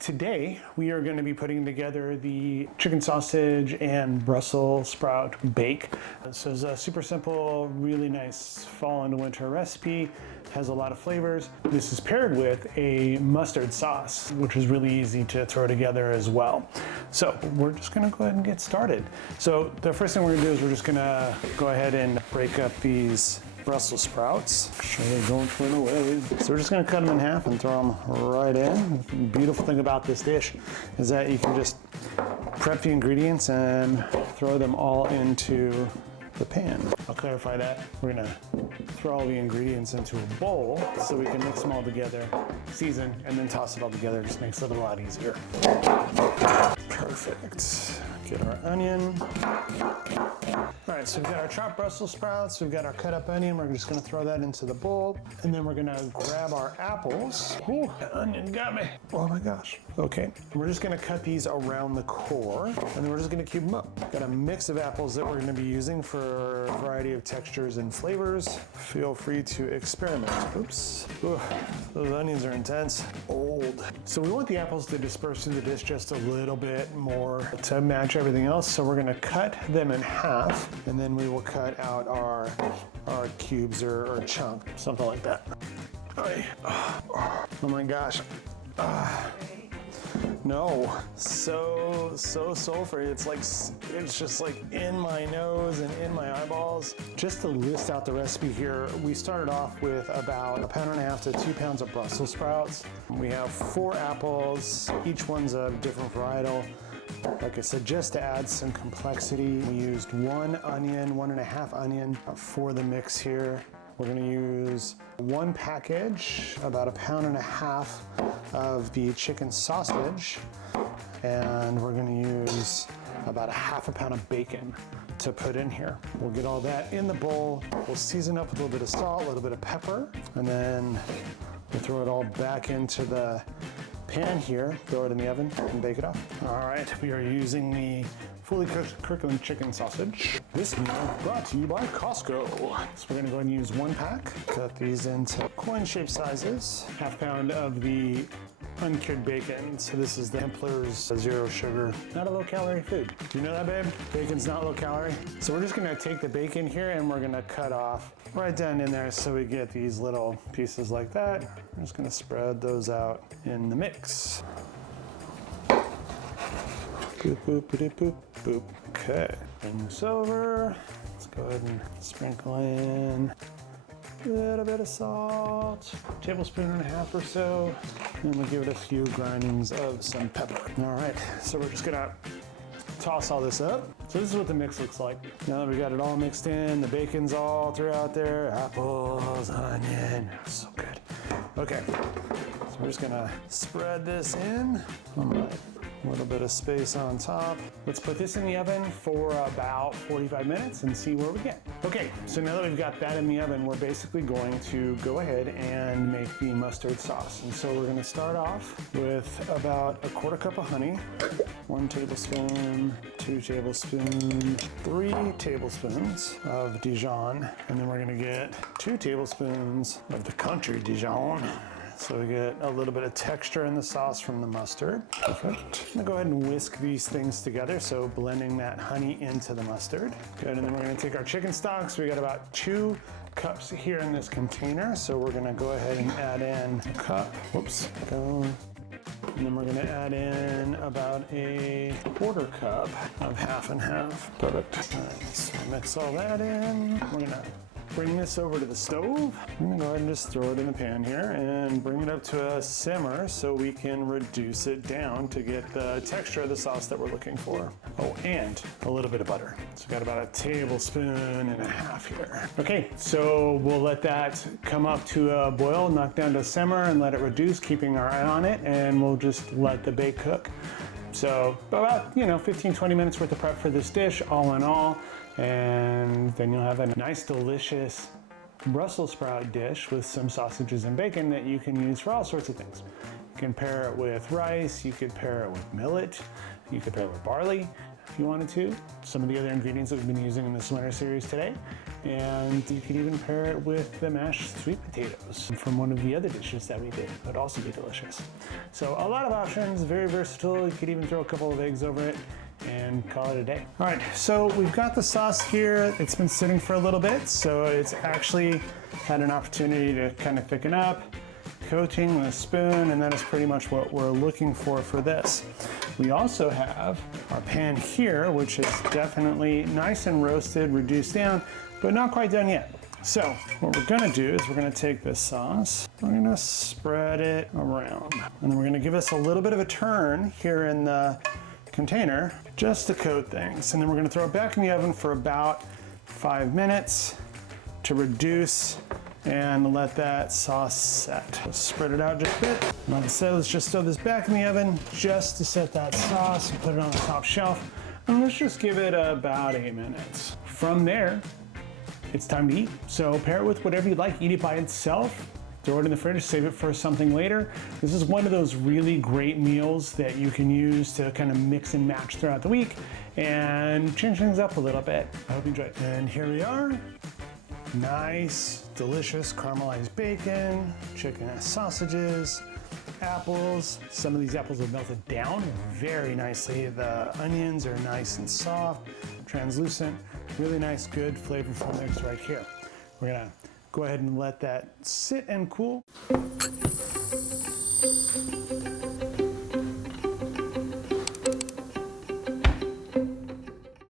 Today we are going to be putting together the chicken sausage and Brussels sprout bake. So it's a super simple, really nice fall and winter recipe. Has a lot of flavors. This is paired with a mustard sauce, which is really easy to throw together as well. So we're just gonna go ahead and get started. So the first thing we're gonna do is we're just gonna go ahead and break up these Brussels sprouts. Make sure they don't turn away. So we're just gonna cut them in half and throw them right in. The beautiful thing about this dish is that you can just prep the ingredients and throw them all into the pan. I'll clarify that. We're gonna throw all the ingredients into a bowl so we can mix them all together, season, and then toss it all together. It just makes it a lot easier. Perfect. Get our onion. All right, so we've got our chopped Brussels sprouts, we've got our cut up onion. We're just gonna throw that into the bowl. And then we're gonna grab our apples. Ooh, the onion got me. Oh my gosh. Okay, we're just gonna cut these around the core and then we're just gonna cube them up. Got a mix of apples that we're gonna be using for a variety of textures and flavors. Feel free to experiment. Oops, ooh, those onions are intense, old. So we want the apples to disperse through the dish just a little bit more to match everything else. So we're gonna cut them in half and then we will cut out our cubes or chunk, something like that. Oh my gosh. No, so sulfury. It's just like in my nose and in my eyeballs. Just to list out the recipe here, we started off with about 1.5 to 2 pounds of Brussels sprouts. We have 4 apples, each one's a different varietal. Like I said, just to add some complexity, we used 1 onion, 1.5 onion for the mix here. We're gonna use 1 package, about 1.5 pounds of the chicken sausage, and we're gonna use about 1/2 pound of bacon to put in here. We'll get all that in the bowl. We'll season up with a little bit of salt, a little bit of pepper, and then we'll throw it all back into the pan here, throw it in the oven and bake it up. All right, we are using the fully cooked Kirkland chicken sausage. This meal brought to you by Costco. So we're gonna go ahead and use 1 pack. Cut these into coin-shaped sizes. 1/2 pound of the uncured bacon. So this is the Hempler's 0 sugar, not a low-calorie food. Do you know that, babe? Bacon's not low-calorie. So we're just gonna take the bacon here and we're gonna cut off right down in there so we get these little pieces like that. We're just gonna spread those out in the mix. Boop, boop, boop, boop, boop. Okay, bring this over. Let's go ahead and sprinkle in a little bit of salt, 1.5 tablespoons or so, and we'll give it a few grindings of some pepper. All right, so we're just gonna toss all this up. So this is what the mix looks like. Now that we got it all mixed in, the bacon's all throughout there, apples, onion, so good. Okay, so we're just gonna spread this in. All right. A little bit of space on top. Let's put this in the oven for about 45 minutes and see where we get. Okay, so now that we've got that in the oven, we're basically going to go ahead and make the mustard sauce. And so we're gonna start off with about 1/4 cup of honey, 1 tablespoon, 2 tablespoons, 3 tablespoons of Dijon, and then we're gonna get 2 tablespoons of the country Dijon. So we get a little bit of texture in the sauce from the mustard. Perfect. I'm gonna go ahead and whisk these things together, so blending that honey into the mustard. Good, and then we're gonna take our chicken stock. So we got about 2 cups here in this container. So we're gonna go ahead and add in a cup. Whoops, go. And then we're gonna add in about 1/4 cup of 1/2 and 1/2. Perfect. All right, so mix all that in. We're gonna bring this over to the stove. I'm gonna go ahead and just throw it in the pan here and bring it up to a simmer so we can reduce it down to get the texture of the sauce that we're looking for. Oh, and a little bit of butter. So we got about 1.5 tablespoons here. Okay, so we'll let that come up to a boil, knock down to a simmer and let it reduce, keeping our eye on it, and we'll just let the bake cook. So about, 15, 20 minutes worth of prep for this dish, all in all. And then you'll have a nice, delicious Brussels sprout dish with some sausages and bacon that you can use for all sorts of things. You can pair it with rice, you could pair it with millet, you could pair it with barley if you wanted to. Some of the other ingredients that we've been using in this winter series today. And you could even pair it with the mashed sweet potatoes from one of the other dishes that we did. It would also be delicious. So a lot of options, very versatile. You could even throw a couple of eggs over it and call it a day. All right, so we've got the sauce here. It's been sitting for a little bit, so it's actually had an opportunity to kind of thicken up, coating with a spoon, and that is pretty much what we're looking for this. We also have our pan here, which is definitely nice and roasted, reduced down, but not quite done yet. So what we're gonna do is we're gonna take this sauce, we're gonna spread it around, and then we're gonna give us a little bit of a turn here in the container just to coat things. And then we're gonna throw it back in the oven for about 5 minutes to reduce and let that sauce set. Let's spread it out just a bit. Like I said, let's just throw this back in the oven just to set that sauce and put it on the top shelf. And let's just give it about 8 minutes. From there, it's time to eat. So pair it with whatever you like. Eat it by itself, throw it in the fridge, save it for something later. This is one of those really great meals that you can use to kind of mix and match throughout the week and change things up a little bit. I hope you enjoy it. And here we are. Nice, delicious caramelized bacon, chicken and sausages, apples. Some of these apples have melted down very nicely. The onions are nice and soft, translucent, really nice, good flavorful mix right here. We're gonna go ahead and let that sit and cool.